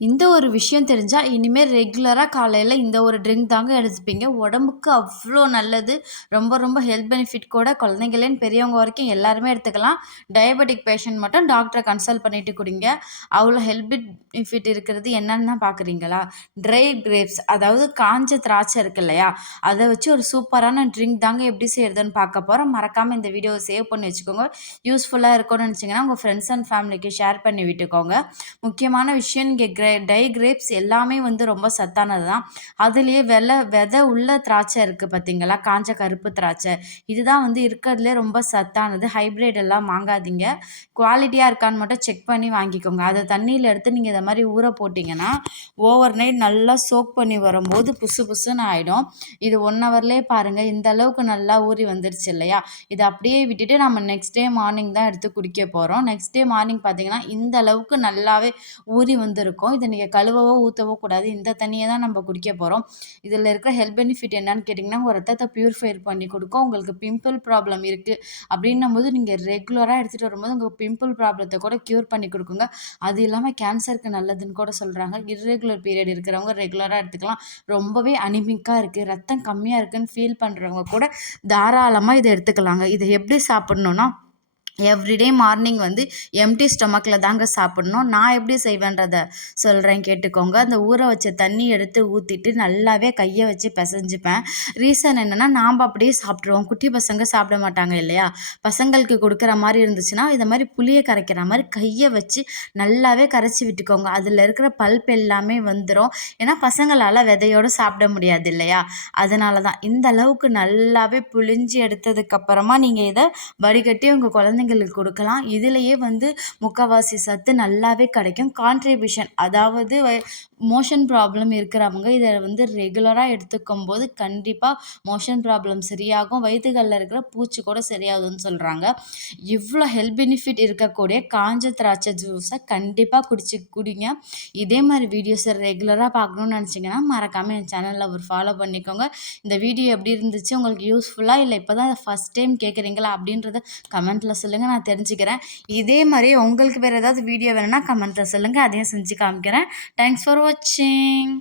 இந்த ஒரு விஷயம் தெரிஞ்சால் இனிமேல் ரெகுலராக காலையில் இந்த ஒரு ட்ரிங்க் தாங்க எடுத்துப்பீங்க. உடம்புக்கு அவ்வளோ நல்லது. ரொம்ப ரொம்ப ஹெல்த் பெனிஃபிட் கூட குழந்தைங்களேன்னு பெரியவங்க வரைக்கும் எல்லாருமே எடுத்துக்கலாம். டயபெட்டிக் பேஷண்ட் மட்டும் டாக்டரை கன்சல்ட் பண்ணிட்டு குடிங்க. அவ்வளோ ஹெல்த் பெனிஃபிட் இருக்கிறது என்னன்னு தான் பார்க்குறீங்களா? ட்ரை கிரேப்ஸ் அதாவது காஞ்ச திராட்சை இருக்கு இல்லையா? அதை வச்சு ஒரு சூப்பரான ட்ரிங்க் தாங்க எப்படி செய்யறதுன்னு பார்க்க போகிறோம் மறக்காமல் இந்த வீடியோவை சேவ் பண்ணி வச்சுக்கோங்க. யூஸ்ஃபுல்லாக இருக்கும்னு நினச்சிங்கன்னா, உங்கள் ஃப்ரெண்ட்ஸ் அண்ட் ஃபேமிலிக்கு ஷேர் பண்ணி விட்டுக்கோங்க. முக்கியமான விஷயம் இங்க ட்ரை டை கிரேப்ஸ் எல்லாமே வந்து ரொம்ப சத்தானது தான் அதுலேயே வெலை விதை உள்ள திராட்சை இருக்குது பார்த்தீங்களா காஞ்ச கருப்பு திராட்சை. இதுதான் வந்து இருக்கிறதுலே ரொம்ப சத்தானது. ஹைப்ரிட் எல்லாம் வாங்காதீங்க. குவாலிட்டியாக இருக்கான்னு மட்டும் செக் பண்ணி வாங்கிக்கோங்க. அதை தண்ணியில் எடுத்து நீங்கள் இதை மாதிரி ஊற போட்டிங்கன்னா ஓவர் நைட் நல்லா சோக் பண்ணி வரும்போது புசு புசுன்னு ஆகிடும் இது ஒன் ஹவர்லேயே பாருங்கள் இந்த அளவுக்கு நல்லா ஊறி வந்துருச்சு இல்லையா? இதை அப்படியே விட்டுட்டு நம்ம நெக்ஸ்ட் டே மார்னிங் தான் எடுத்து குடிக்க போகிறோம் நெக்ஸ்ட் டே மார்னிங் பார்த்தீங்கன்னா இந்த அளவுக்கு நல்லாவே ஊறி வந்திருக்கும். இதை நீங்கள் கழுவவோ ஊற்றவோ கூடாது. இந்த தண்ணியை தான் நம்ம குடிக்க போகிறோம் இதில் இருக்கிற ஹெல்த் பெனிஃபிட் என்னன்னு கேட்டிங்கன்னா உங்கள் ரத்தத்தை ப்யூரிஃபைர் பண்ணி கொடுக்கும். உங்களுக்கு பிம்பிள் ப்ராப்ளம் இருக்குது அப்படின்னும் போது நீங்கள் ரெகுலராக எடுத்துகிட்டு வரும்போது உங்கள் பிம்பிள் ப்ராப்ளத்தை கூட க்யூர் பண்ணி கொடுக்குங்க. அது இல்லாமல் கேன்சருக்கு நல்லதுன்னு கூட சொல்கிறாங்க இர்ரெகுலர் பீரியட் இருக்கிறவங்க ரெகுலராக எடுத்துக்கலாம். ரொம்பவே அனிமிக்காக இருக்குது ரத்தம் கம்மியாக இருக்குதுன்னு ஃபீல் பண்ணுறவங்க கூட தாராளமாக இதை எடுத்துக்கலாங்க. இதை எப்படி சாப்பிட்ணுன்னா எவ்ரிடே மார்னிங் வந்து எம்டி ஸ்டொமக்கில் தாங்க சாப்பிட்ணும். நான் எப்படி செய்வேன்றத சொல்கிறேன் கேட்டுக்கோங்க. அந்த ஊற வச்ச தண்ணி எடுத்து ஊற்றிட்டு நல்லாவே கையை வச்சு பிசைஞ்சுப்பேன். ரீசன் என்னென்னா நாம் அப்படியே சாப்பிட்ருவோம் குட்டி பசங்க சாப்பிட மாட்டாங்க இல்லையா? பசங்களுக்கு கொடுக்குற மாதிரி இருந்துச்சுன்னா இதை மாதிரி புளியை கரைக்கிற மாதிரி கையை வச்சு நல்லாவே கரைச்சி விட்டுக்கோங்க. அதில் இருக்கிற பல்ப் எல்லாமே வந்துடும் ஏன்னா பசங்களால் விதையோடு சாப்பிட முடியாது இல்லையா? அதனால தான். இந்த அளவுக்கு நல்லாவே புளிஞ்சு எடுத்ததுக்கப்புறமா நீங்கள் இதை வடிகட்டி உங்கள் குழந்தைங்க குழந்தைங்களுக்கு கொடுக்கலாம். இதுலேயே வந்து முக்கால்வாசி சத்து நல்லாவே கிடைக்கும். கான்ட்ரிபியூஷன் அதாவது மோஷன் ப்ராப்ளம் இருக்கிறவங்க இதை வந்து ரெகுலராக எடுத்துக்கும் போது கண்டிப்பாக மோஷன் ப்ராப்ளம் சரியாகும். வயிற்றுகளில் இருக்கிற பூச்சி கூட சரியாகுதுன்னு சொல்கிறாங்க இவ்வளோ ஹெல்த் பெனிஃபிட் இருக்கக்கூடிய காஞ்ச திராட்சை ஜூஸை கண்டிப்பாக குடிச்சு குடிங்க. இதே மாதிரி வீடியோஸை ரெகுலராக பார்க்கணுன்னு நினச்சிங்கன்னா மறக்காமல் என் சேனலில் ஒரு ஃபாலோ பண்ணிக்கோங்க. இந்த வீடியோ எப்படி இருந்துச்சு? உங்களுக்கு யூஸ்ஃபுல்லாக இல்லை இப்போ தான் ஃபஸ்ட் டைம் கேட்குறீங்களா அப்படின்றத கமெண்ட்டில் சொல்லுங்கள் சொல்லுங்கள் நான் தெரிஞ்சுக்கிறேன். இதே மாதிரி உங்களுக்கு வேறு ஏதாவது வீடியோ வேணும்னா கமெண்ட்டில் சொல்லுங்கள் அதையும் செஞ்சு காமிக்கிறேன். தேங்க்ஸ் ஃபார் வாட்சிங்